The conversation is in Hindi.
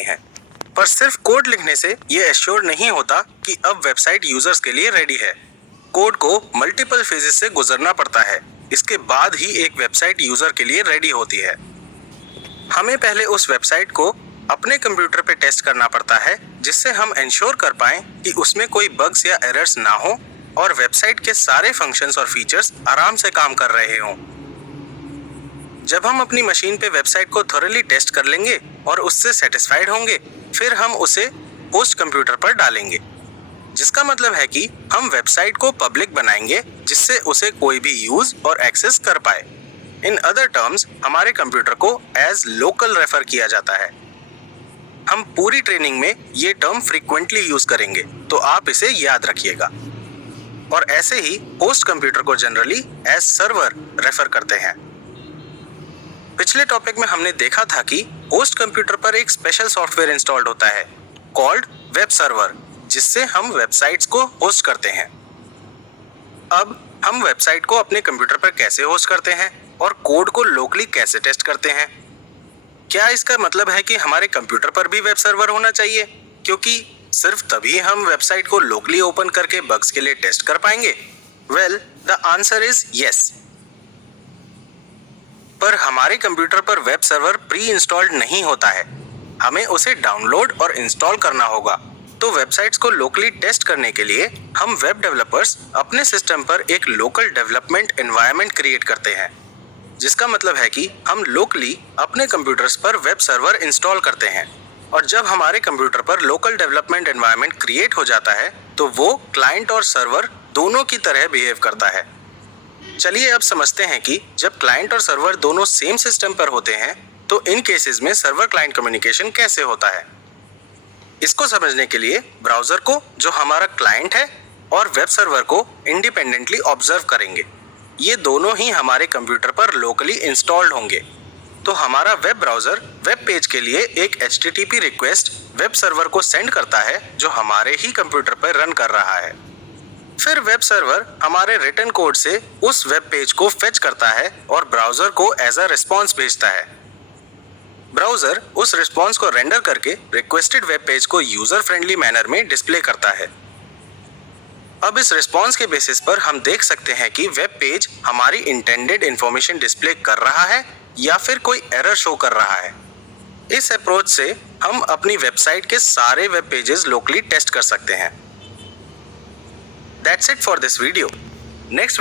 हैं। पर सिर्फ कोड लिखने से ये एश्योर नहीं होता कि अब वेबसाइट यूजर्स के लिए रेडी है। कोड को मल्टीपल फेजेस से गुजरना पड़ता है, इसके बाद ही एक वेबसाइट यूजर के लिए रेडी होती है। हमें पहले उस वेबसाइट को अपने कंप्यूटर पे टेस्ट करना पड़ता है, जिससे हम इंश्योर कर पाएं कि उसमें कोई बग्स या एरर्स ना हो और वेबसाइट के सारे फंक्शंस और फीचर्स आराम से काम कर रहे हों। जब हम अपनी मशीन पे वेबसाइट को थॉरली टेस्ट कर लेंगे और उससे सेटिस्फाइड होंगे, फिर हम उसे होस्ट कंप्यूटर पर डालेंगे, जिसका मतलब है कि हम वेबसाइट को पब्लिक बनाएंगे, जिससे उसे कोई भी यूज और एक्सेस कर पाए। इन अदर टर्म्स, हमारे कंप्यूटर को एज लोकल रेफर किया जाता है। हम पूरी ट्रेनिंग में ये टर्म फ्रीक्वेंटली यूज करेंगे, तो आप इसे याद रखिएगा। और ऐसे ही होस्ट कंप्यूटर को जनरली एज सर्वर रेफर करते हैं। पिछले टॉपिक में हमने देखा था कि होस्ट कंप्यूटर पर एक स्पेशल सॉफ्टवेयर इंस्टॉल्ड होता है कॉल्ड वेब सर्वर, जिससे हम वेबसाइट्स को होस्ट करते हैं। अब हम वेबसाइट को अपने कंप्यूटर पर कैसे होस्ट करते हैं और कोड को लोकली कैसे टेस्ट करते हैं? क्या इसका मतलब है कि हमारे कंप्यूटर पर भी वेब सर्वर होना चाहिए, क्योंकि सिर्फ तभी हम वेबसाइट को लोकली ओपन करके बग्स के लिए टेस्ट कर पाएंगे? Well, the answer is yes. पर हमारे कंप्यूटर पर वेब सर्वर प्री इंस्टॉल्ड नहीं होता है, हमें उसे डाउनलोड और इंस्टॉल करना होगा। तो वेबसाइट्स को लोकली टेस्ट करने के लिए हम वेब डेवलपर्स अपने सिस्टम पर एक लोकल डेवलपमेंट एनवायरनमेंट क्रिएट करते हैं, जिसका मतलब है कि हम लोकली अपने कंप्यूटर्स पर वेब सर्वर इंस्टॉल करते हैं। और जब हमारे कंप्यूटर पर लोकल डेवलपमेंट एनवायरनमेंट क्रिएट हो जाता है, तो वो क्लाइंट और सर्वर दोनों की तरह बिहेव करता है। चलिए अब समझते हैं कि जब क्लाइंट और सर्वर दोनों सेम सिस्टम पर होते हैं, तो इन केसेस में सर्वर क्लाइंट कम्युनिकेशन कैसे होता है। इसको समझने के लिए ब्राउजर को, जो हमारा क्लाइंट है, और वेब सर्वर को इंडिपेंडेंटली ऑब्जर्व करेंगे। ये दोनों ही हमारे कंप्यूटर पर लोकली इंस्टॉल्ड होंगे। तो हमारा वेब ब्राउजर वेब पेज के लिए एक HTTP रिक्वेस्ट वेब सर्वर को सेंड करता है, जो हमारे ही कंप्यूटर पर रन कर रहा है। फिर वेब सर्वर हमारे रिटन कोड से उस वेब पेज को फेच करता है और ब्राउजर को एज अ रिस्पॉन्स भेजता है। ब्राउजर उस रिस्पॉन्स को रेंडर करके रिक्वेस्टेड वेब पेज को यूजर फ्रेंडली मैनर में डिस्प्ले करता है। अब इस रिस्पॉन्स के बेसिस पर हम देख सकते हैं कि वेब पेज हमारी इंटेंडेड इंफॉर्मेशन डिस्प्ले कर रहा है या फिर कोई एरर शो कर रहा है। इस अप्रोच से हम अपनी वेबसाइट के सारे वेब पेजेस लोकली टेस्ट कर सकते हैं। That's it for this video. Next